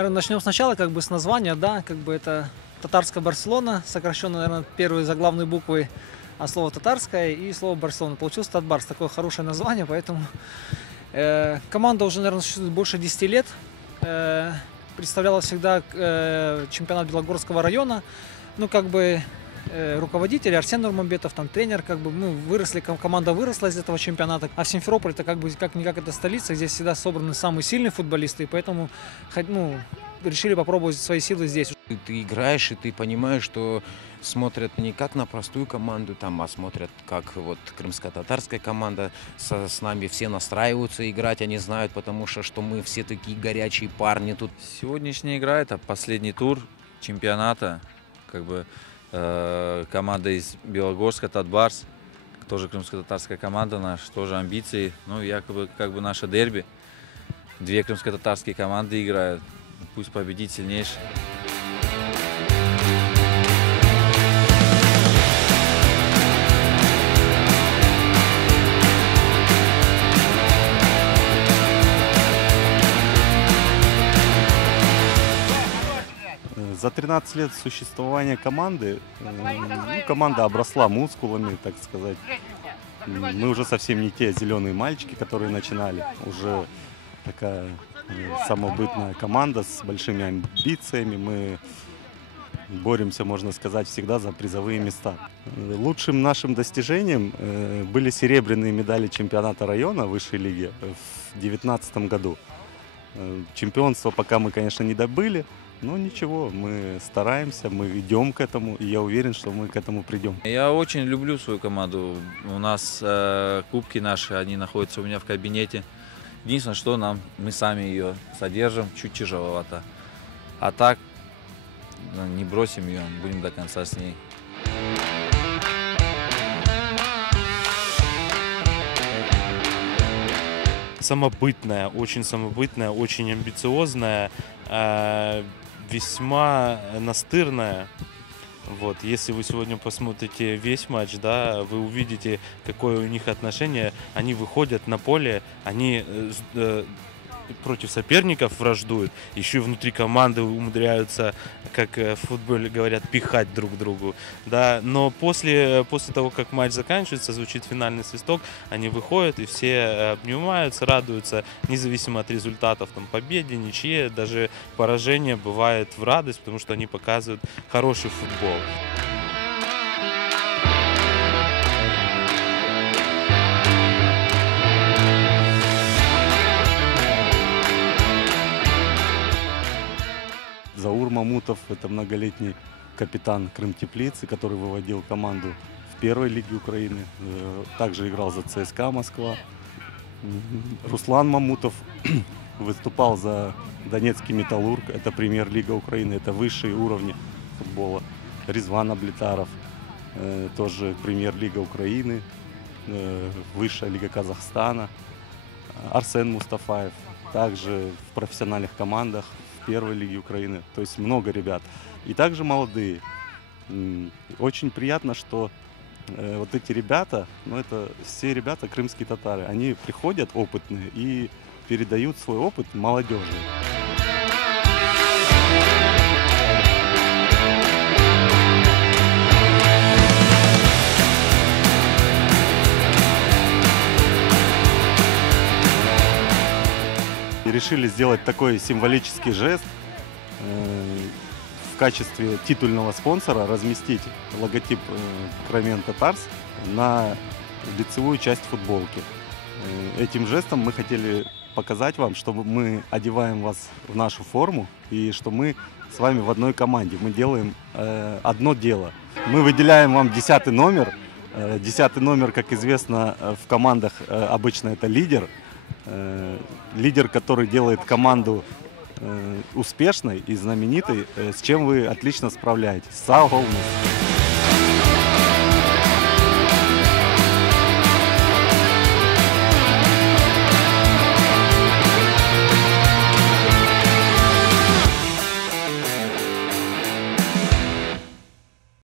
Наверное, начнем сначала как бы с названия, да, как бы это татарская Барселона, сокращенно, наверное, первые заглавные буквы от слова татарская и слово Барселона. Получился Татбарс, такое хорошее название, поэтому команда уже, наверное, существует больше 10 лет. Представляла всегда чемпионат Белогорского района, ну, как бы руководитель Арсен Нурманбетов, там тренер, как бы мы выросли, команда выросла из этого чемпионата. А в Симферополе это как бы как-никак это столица, здесь всегда собраны самые сильные футболисты, и поэтому решили попробовать свои силы здесь. Ты играешь, и ты понимаешь, что смотрят не как на простую команду, там, а смотрят, как вот крымско-татарская команда с нами все настраиваются играть, они знают, потому что мы все такие горячие парни тут. Сегодняшняя игра – это последний тур чемпионата, как бы команда из Белогорска, Татбарс, тоже крымско-татарская команда, наша тоже амбиции, ну, якобы как бы наше дерби. Две крымско-татарские команды играют, пусть победит сильнейший. За 13 лет существования команды, команда обросла мускулами, так сказать. Мы уже совсем не те зеленые мальчики, которые начинали. Уже такая самобытная команда с большими амбициями. Мы боремся, можно сказать, всегда за призовые места. Лучшим нашим достижением были серебряные медали чемпионата района высшей лиги в 2019 году. Чемпионство пока мы, конечно, не добыли. Но ничего, мы стараемся, мы идем к этому, и я уверен, что мы к этому придем. Я очень люблю свою команду. У нас кубки наши, они находятся у меня в кабинете. Единственное, что мы сами ее содержим, чуть тяжеловато. А так, не бросим ее, будем до конца с ней. Самобытная, очень амбициозная, весьма настырная. Вот, если вы сегодня посмотрите весь матч, да, вы увидите, какое у них отношение. Они выходят на поле, они против соперников враждуют, еще и внутри команды умудряются, как в футболе говорят, пихать друг другу. Да. Но после того, как матч заканчивается, звучит финальный свисток, они выходят и все обнимаются, радуются, независимо от результатов, там, победы, ничьи, даже поражение бывает в радость, потому что они показывают хороший футбол. Заур Мамутов – это многолетний капитан Крымтеплицы, который выводил команду в первой лиге Украины. Также играл за ЦСКА Москва. Руслан Мамутов выступал за Донецкий Металлург. Это премьер-лига Украины, это высшие уровни футбола. Резван Аблетаров, тоже премьер-лига Украины, высшая лига Казахстана. Арсен Мустафаев, также в профессиональных командах в первой лиге Украины. То есть много ребят. И также молодые. Очень приятно, что вот эти ребята, это все ребята крымские татары, они приходят опытные и передают свой опыт молодежи. И решили сделать такой символический жест, в качестве титульного спонсора разместить логотип Кромен Татарс на лицевую часть футболки. Этим жестом мы хотели показать вам, что мы одеваем вас в нашу форму и что мы с вами в одной команде. Мы делаем одно дело. Мы выделяем вам 10-й номер. 10-й номер, как известно, в командах обычно это лидер. Лидер, который делает команду успешной и знаменитой, с чем вы отлично справляетесь. Сау голос!